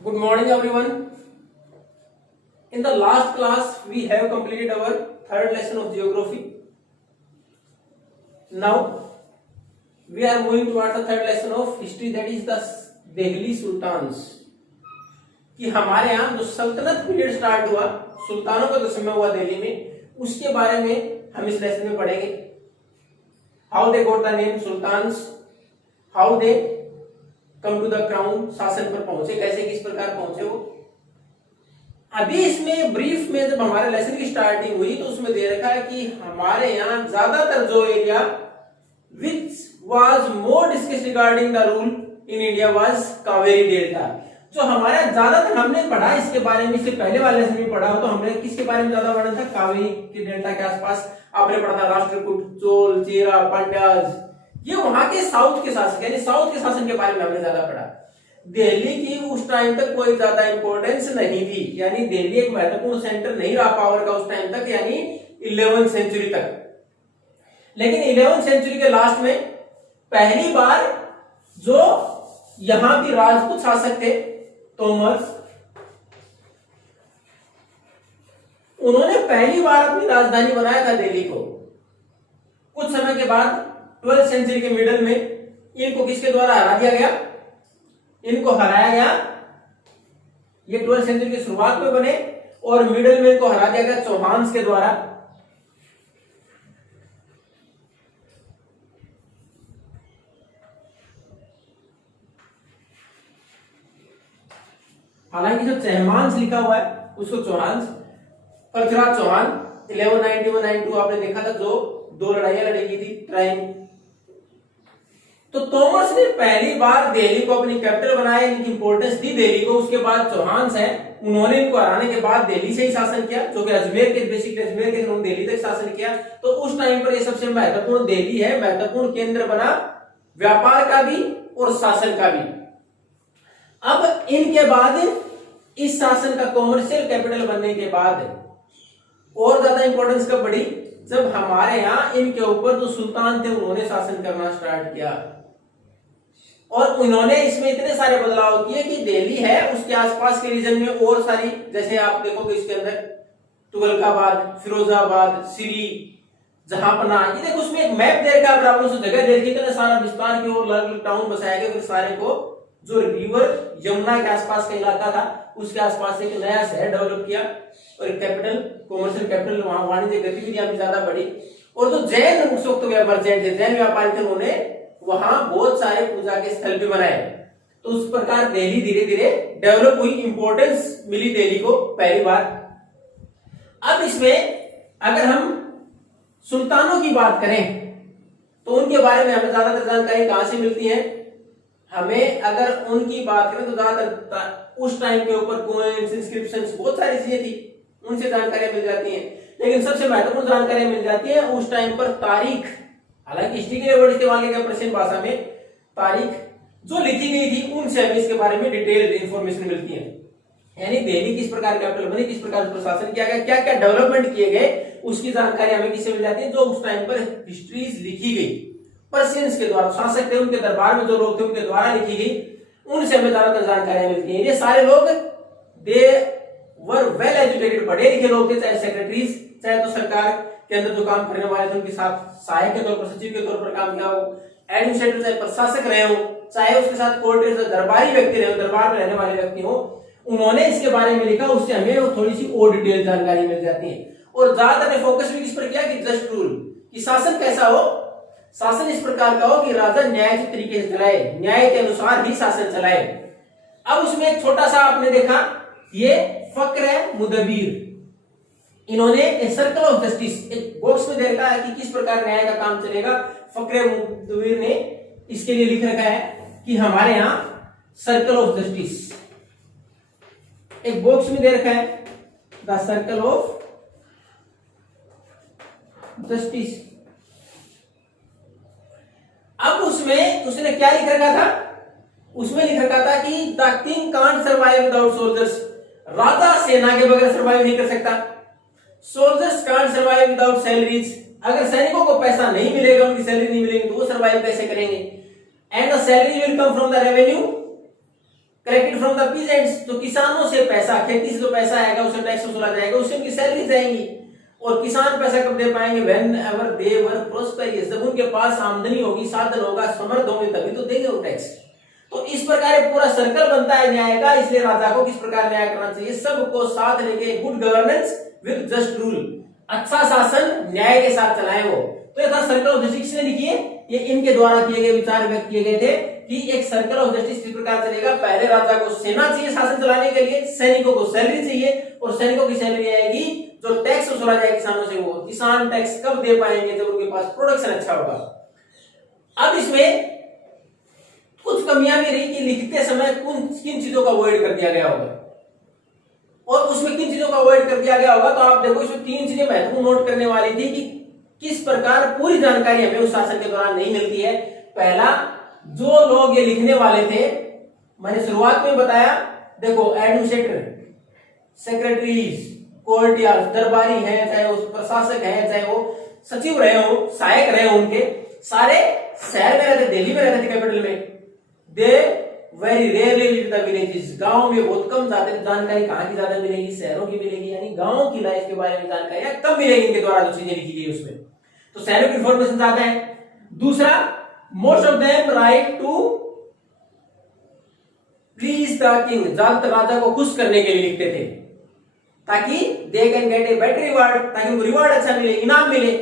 Good morning, everyone. In the last class, we have completed our third lesson of geography. Now, we are moving towards the third lesson of history, that is the Delhi Sultans. कि हमारे यहाँ जो सल्तनत period start हुआ, सुल्तानों का जो समय हुआ दिल्ली में, उसके बारे में हम इस लेसन में पढ़ेंगे. How they got the name sultans, how they come to the crown, शासन पर पहुंचे कैसे, किस प्रकार पहुंचे वो. अभी इसमें ब्रीफ में जब हमारे लेसन की स्टार्टिंग हुई तो उसमें दे रखा है कि हमारे यहाँ ज्यादातर जो area which was more discuss regarding the rule in India was Kaveri delta. जो हमारा ज्यादातर हमने पढ़ा इसके बारे में, इससे पहले वाले लेसन में पढ़ा हो तो हमने किसके बारे में ज्यादा पढ़ा था, कावेरी के डेल्टा के आसपास. आपने पढ़ा था राष्ट्रकूट, चोल, चेरा, पांड्याज, ये वहां के साउथ के शासक यानी साउथ के शासन के बारे में हमने ज्यादा पढ़ा. दिल्ली की उस टाइम तक कोई ज्यादा इंपॉर्टेंस नहीं थी, यानी दिल्ली एक महत्वपूर्ण सेंटर नहीं रहा पावर का उस टाइम तक, यानी 11वीं सेंचुरी तक. लेकिन 11वीं सेंचुरी के लास्ट में पहली बार जो यहां भी राजपूत शासक थे तोमर्स, उन्होंने पहली बार अपनी राजधानी बनाया था दिल्ली को. कुछ समय के बाद 12वीं सेंचुरी के मिडल में इनको किसके द्वारा हरा दिया गया, इनको हराया गया. ये 12वीं सेंचुरी की शुरुआत में बने और मिडल में इनको हरा दिया गया चौहान्स के द्वारा. हालांकि जो चहमान्स लिखा हुआ है उसको चौहान्स, पृथ्वीराज चौहान 1191-92 आपने देखा था जो दो लड़ाइयां लड़ी की थी ट्राइन. तो तोमर्स ने पहली बार दिल्ली को अपनी कैपिटल बनाया, इनकी इंपॉर्टेंस दी दिल्ली को. उसके बाद चौहान्स है, उन्होंने इनको हराने के बाद दिल्ली से ही शासन किया, जो कि अजमेर के बेसिकली अजमेर के उन्होंने दिल्ली तक शासन किया. तो उस टाइम पर ये सबसे महत्वपूर्ण दिल्ली है, महत्वपूर्ण केंद्र बना व्यापार का भी और शासन का भी. अब इनके बाद इस शासन का कॉमर्शियल कैपिटल बनने के बाद और ज्यादा इंपॉर्टेंस कब बढ़ी, जब हमारे यहाँ इनके ऊपर जो सुल्तान थे उन्होंने शासन करना स्टार्ट किया. और उन्होंने इसमें इतने सारे बदलाव किए कि दिल्ली है उसके आसपास के रीजन में और सारी, जैसे आप देखोगे इसके अंदर तुगलकाबाद, फिरोजाबाद, सिरी, जहांपना, ये देखो उसमें एक मैप दे रखा है बराबर उस जगह दे रखी है, सारा विस्तार की ओर अलग टाउन बसाया गया. फिर सारे को जो रिवर यमुना के आसपास का इलाका था उसके आसपास एक नया शहर डेवलप किया और एक कैपिटल, कॉमर्शियल कैपिटल, वहां वाणिज्य गतिविधियां भी ज्यादा बढ़ी. और जो जैन मर्चेंट थे, जैन व्यापारी थे, उन्होंने वहां बहुत सारे पूजा के स्थल भी बनाए. तो उस प्रकार दिल्ली धीरे धीरे डेवलप हुई, इंपॉर्टेंस मिली दिल्ली को पहली बार. अब इसमें अगर हम सुल्तानों की बात करें तो उनके बारे में हमें ज्यादातर जानकारी कहां से मिलती है. हमें अगर उनकी बात करें तो ज्यादातर उस टाइम के ऊपर कोइंस, इंस्क्रिप्शंस, बहुत सारी चीजें थी, उनसे जानकारियां मिल जाती हैं. लेकिन सबसे महत्वपूर्ण जानकारियां मिल जाती है उस टाइम पर तारीख. हालांकि हिस्ट्री के वर्ड इस्तेमाल किया पर्शियन भाषा में, तारीख जो लिखी गई थी उनसे हमें इसके बारे में डिटेल इंफॉर्मेशन मिलती है. यानी दिल्ली किस प्रकार कैपिटल बनी, किस प्रकार प्रशासन किया गया, क्या क्या डेवलपमेंट किए गए, उसकी जानकारी हमें किससे मिल जाती है, जो उस टाइम पर हिस्ट्रीज लिखी गई पर्शियंस के द्वारा, शासक थे उनके दरबार में जो लोग थे उनके द्वारा लिखी गई, उनसे हमें ज्यादातर जानकारियां मिलती हैं. ये सारे लोग दे वर वेल एजुकेटेड, पढ़े लिखे लोग थे, चाहे सेक्रेटरीज, चाहे तो सरकार के अंदर जो काम करने वाले थे उनके साथ सहायक के तौर पर, सचिव के तौर पर काम किया हो, एडमिनिस्ट्रेटर चाहे प्रशासक रहे हो, चाहे उसके साथ कोर्ट दरबारी व्यक्ति रहे हो, दरबार में रहने वाले व्यक्ति हो, उन्होंने इसके बारे में लिखा, उससे हमें थोड़ी सी और डिटेल जानकारी मिल जाती है. और ज्यादातर फोकस भी किस पर किया कि जस्ट रूल, कि शासन कैसा हो, शासन इस प्रकार का हो कि राजा न्याय के तरीके से चलाए, न्याय के अनुसार ही शासन चलाए. अब उसमें एक छोटा सा आपने देखा, ये फक्र मुदबीर, इन्होंने ए सर्कल ऑफ जस्टिस एक बॉक्स में दे रखा है कि किस प्रकार न्याय का काम चलेगा. फक्र मुदबीर ने इसके लिए लिख रखा है कि हमारे यहां सर्कल ऑफ जस्टिस एक बॉक्स में दे रखा है, द सर्कल ऑफ जस्टिस. अब उसमें उसने क्या लिख रखा था, उसमें लिख रखा था कि the king can't survive without soldiers, राजा सेना के बगैर सर्वाइव नहीं कर सकता. Soldiers can't survive without salaries, अगर सैनिकों को पैसा नहीं मिलेगा, उनकी सैलरी नहीं मिलेगी तो वो सर्वाइव कैसे करेंगे. And the salary will come from the revenue collected from the peasants, तो किसानों से पैसा, खेती से जो पैसा आएगा उससे टैक्स वसूला जाएगा, उससे उनकी सैलरी जाएंगी। और किसान पैसा कब दे पाएंगे? When ever they were prosperous, जब उनके पास आमदनी होगी, साधन होगा, समर्थ होंगे, तभी तो देंगे वो टैक्स। तो इस प्रकार पूरा सर्कल बनता है न्याय का। इसलिए राजा को किस प्रकार न्याय करना चाहिए? सबको साथ लेके, good governance with just rule, अच्छा शासन न्याय के साथ चलाए वो। तो ये था सर्कल ऑफ जस्टिस। किसने लिखी है? ये इनके द्वारा किए गए विचार व्यक्त किए गए थे कि एक सर्कल ऑफ जस्टिस किस प्रकार चलेगा। पहले राजा को सेना चाहिए शासन चलाने के लिए, सैनिकों को सैलरी चाहिए, और सैनिकों की सैलरी आएगी जो टैक्स वसूला जाए किसानों से, वो किसान टैक्स कब दे पाएंगे? जब उनके पास प्रोडक्शन अच्छा होगा। अब इसमें कुछ कमियां भी रही कि लिखते समय किन चीजों का अवॉइड कर दिया गया होगा, और उसमें किन चीजों का अवॉइड कर दिया गया होगा। तो आप देखो इसमें 3 चीजें महत्वपूर्ण नोट करने वाली थी कि किस प्रकार पूरी जानकारी हमें उस शासन के दौरान नहीं मिलती है। पहला, जो लोग ये लिखने वाले थे, मैंने शुरुआत में बताया, देखो एडमिनिस्ट्रेटर, सेक्रेटरीज, कोर्टियार्स, दरबारी हैं, चाहे वो प्रशासक हैं, चाहे वो सचिव रहे हो, सहायक रहे हो, उनके सारे शहर में रहते, दिल्ली में रहते थे, कैपिटल में। They very rarely live the villages, गांव में बहुत कम जाते थे। जानकारी कहां की ज्यादा मिलेगी? शहरों की मिलेगी, यानी गांव की लाइफ के बारे में जानकारी कम मिलेगी इनके द्वारा जो चीजें लिखी गई उसमें। तो शहरों की इंफॉर्मेशन ज्यादा है। दूसरा, most of them write to please the king, ज्यादातर राजा को खुश करने के लिए लिखते थे, ताकि they can get a better reward, ताकि उनको रिवार्ड अच्छा मिले, इनाम मिले।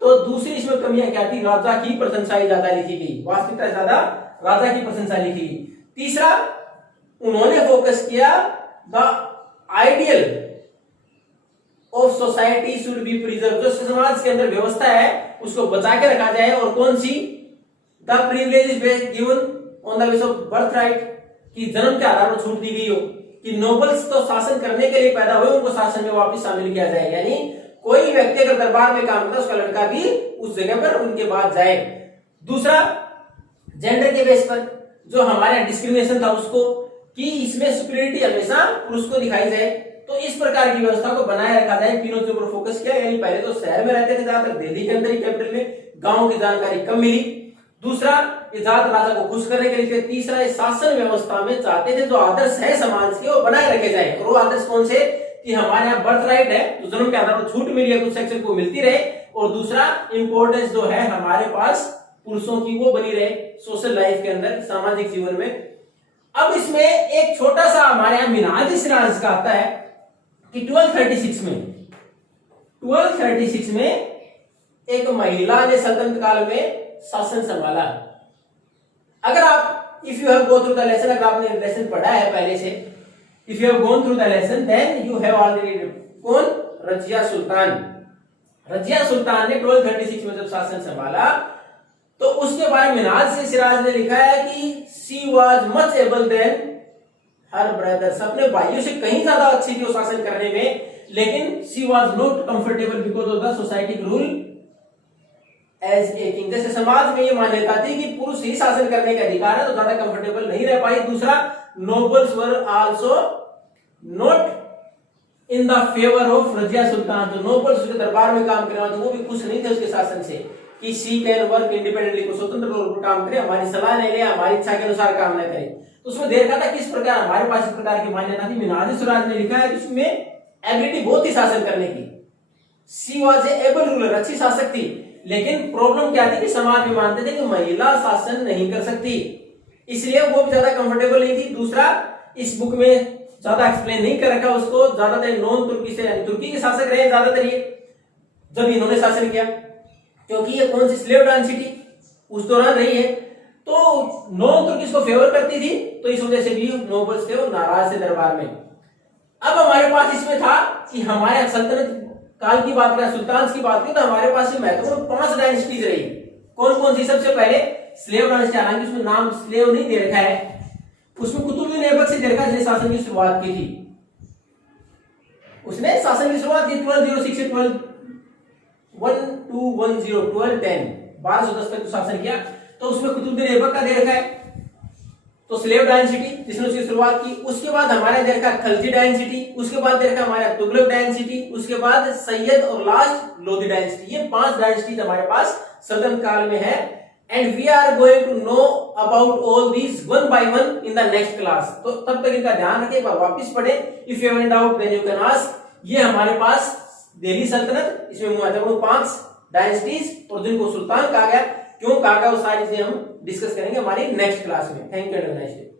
तो दूसरी इसमें कमियां क्या थी? राजा की प्रशंसा ज्यादा लिखी गई, वास्तविकता ज्यादा राजा की प्रशंसा लिखी गई। तीसरा, उन्होंने फोकस किया the ideal of society should be preserve, जो समाज के अंदर व्यवस्था है उसको बचा के रखा जाए। और कौन सी? The privilege given on the base of birth right, कि जन्म के आधार पर छूट दी गई हो, कि नोबल्स तो शासन करने के लिए पैदा हुए, उनको शासन में वापस शामिल किया जाए, यानी कोई व्यक्ति अगर दरबार में काम करता है उसका लड़का भी उस जगह पर उनके बाद जाए। दूसरा, जेंडर के बेस पर जो हमारे डिस्क्रिमिनेशन था उसको, कि इसमें सुपीरियरिटी हमेशा पुरुष को दिखाई जाए। तो इस प्रकार की व्यवस्था को बनाए रखा जाए, तीनों के ऊपर फोकस किया। यानी पहले तो शहर में रहते थे ज्यादातर, दिल्ली के अंदर ही कैपिटल में, गांव की जानकारी कम मिली। दूसरा, ये ज्यादा राजा को खुश करने के लिए। तीसरा, ये शासन व्यवस्था में चाहते थे जो आदर्श है समाज के वो बनाए रखे जाए। और वो आदर्श कौन से? कि हमारे यहाँ बर्थ राइट है, तो जन्म के आधार पर छूट मिली है, कुछ सेक्शन को मिलती रहे। और दूसरा, इंपॉर्टेंस जो है हमारे पास पुरुषों की वो बनी रहे सोशल लाइफ के अंदर, सामाजिक जीवन में। अब इसमें एक छोटा सा हमारे यहाँ मिन्हाज का आता है कि 1236 में एक महिला ने सल्तनत काल में शासन संभाला। अगर आप if you have go through the lesson, अगर आपने लेसन पढ़ा है पहले से, if you have gone through the lesson then you have already. कौन? रजिया सुल्तान। रजिया सुल्तान ने 1236 में जब शासन संभाला तो उसके बारे में मिन्हाज से सिराज ने लिखा है कि she was much able then her brothers, अपने भाइयों से कहीं ज्यादा अच्छी थी वो शासन करने में, लेकिन she was not comfortable because of the society rule as a king. जैसे समाज में ये मान्यता थी कि पुरुष ही शासन करने का अधिकार है, तो ज्यादा कंफर्टेबल नहीं रह पाई। दूसरा, nobles were also not in the favour of Razia Sultan, तो नोबल्स उसके दरबार में काम करने वाले वो भी खुश नहीं थे उसके शासन से कि शी कैन वर्क इंडिपेंडेंटली, को स्वतंत्र तौर पर काम करे, हमारी सलाह नहीं ले, हमारी इच्छा के अनुसार काम न करे। तो उसमें देखा था किस प्रकार हमारे पास इस प्रकार की मान्यता थी। मिन्हाज सिराज ने लिखा है कि उसमें एबिलिटी बहुत थी शासन करने की, she was a able ruler, अच्छी शासक थी। लेकिन प्रॉब्लम क्या थी कि समाज में मानते थे कि महिला शासन नहीं कर सकती, इसलिए वो भी ज्यादा कंफर्टेबल नहीं थी। दूसरा, इस बुक में ज्यादा एक्सप्लेन नहीं कर रखा उसको, ज्यादातर नॉन तुर्की से, तुर्की के शासक रहे ज्यादातर ये जब इन्होंने शासन किया, क्योंकि ये कौन सी स्लेव डायनेस्टी उस दौरान रही है, तो नॉन तुर्की को फेवर करती थी, तो इस वजह से भी नोबल्स थे वो नाराज थे दरबार में। अब हमारे पास इसमें था कि हमारे सल्तनत काल की बात करें, सुल्तान की बात करें, तो हमारे पास महत्वपूर्ण 5 डायनेस्टीज रही। कौन कौन सी? सबसे पहले स्लेव डायनेस्टी, हालांकि उसमें नाम स्लेव नहीं दे रखा है, उसमें कुतुबुद्दीन ऐबक से दे रखा जिसने शासन की शुरुआत की थी। उसने शासन की शुरुआत की 1206 से 1210 1210 तक शासन किया, तो उसमें कुतुबुद्दीन ऐबक का दे रखा है, तो स्लेव डायनेस्टी जिसने उसकी शुरुआत की। उसके बाद हमारे दे रखा खलजी डायनेस्टी, उसके बाद दे रखा हमारा तुगलक डायनेस्टी, उसके बाद सैयद और लास्ट लोधी डायनेस्टी। ये 5 डायनेस्टी हमारे पास सल्तनत काल में है। And we are going to know about all these one by one in the next class. तो तब तक इनका ध्यान रखें, एक बार वापस पढ़ें। If you have any doubt then you can ask. ये हमारे पास दिल्ली सल्तनत, इसमें महत्वपूर्ण 5 डायनेस्टीज और जिनको सुल्तान कहा गया, क्यों कहा गया, वो सारी चीजें हम डिस्कस करेंगे हमारी नेक्स्ट क्लास में। Thank you and have a nice day.